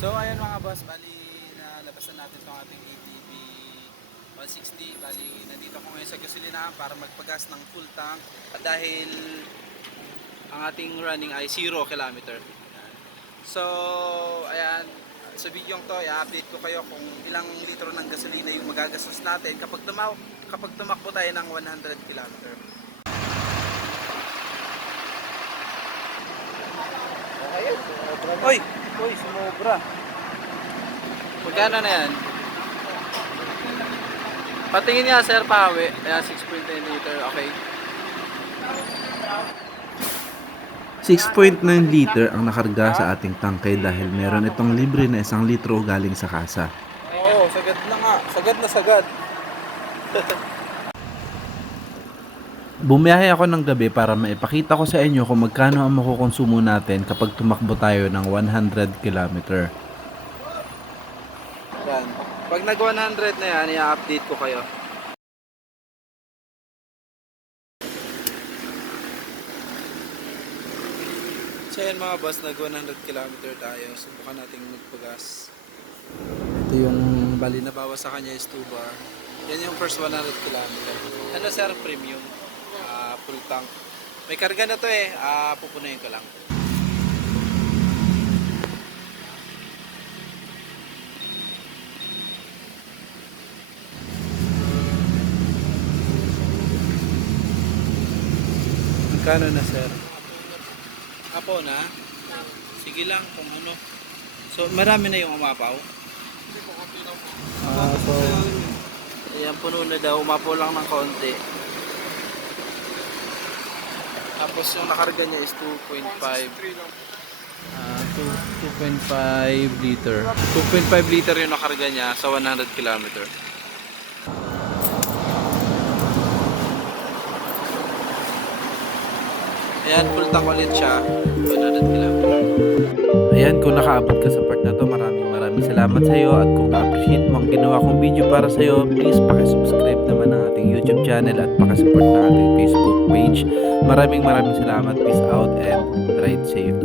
So ayan mga boss, bali nalabasan natin itong ating ATV 160. Bali nandito ako ngayon sa gasolinahan para magpagas ng full tank. At dahil ang ating running ay 0 kilometer. So ayan, sa video to i-update ko kayo kung ilang litro ng gasolina yung magagastos natin kapag tumakbo tayo ng 100 kilometer. Oy! Uy, sumobra. Magkano na yan? Patingin nga sir, pahawi. Ayan, 6.9 liter. Okay. 6.9 liter ang nakarga sa ating tangke dahil meron itong libre na 1 litro galing sa kasa. Oo, sagad na nga. Sagad na sagad. Bumiyahe ako ng gabi para maipakita ko sa inyo kung magkano ang makukonsumo natin kapag tumakbo tayo ng 100 kilometer. Yan. Pag nag 100 na yan, i-update ko kayo. So yan mga boss, nag 100 kilometer tayo. Subukan nating magpagas. Ito yung bali na bawas sa kanya is 2 bar. Yan yung first 100 kilometer. Ano sir, premium. Full tank. May karga na to eh. Pupunuin ko lang. Magkano na sir? Apo na? Sige lang kung ano. So marami na yung umapaw? So ayan, puno na daw. Umapaw lang ng konti. Tapos yung nakarga niya is 2.5 2.5 liter 2.5 liter yung nakarga niya sa 100 kilometer. Ayan, full tank ulit siya 100 kilometer. Ayan, kung nakaabot ka sa part na to, maraming salamat sa iyo, at kung na-appreciate mo ang ginawa kong video para sa iyo, please paki-subscribe naman ang ating YouTube channel at paki-support ng ating Facebook page. Maraming salamat. Peace out and ride safe.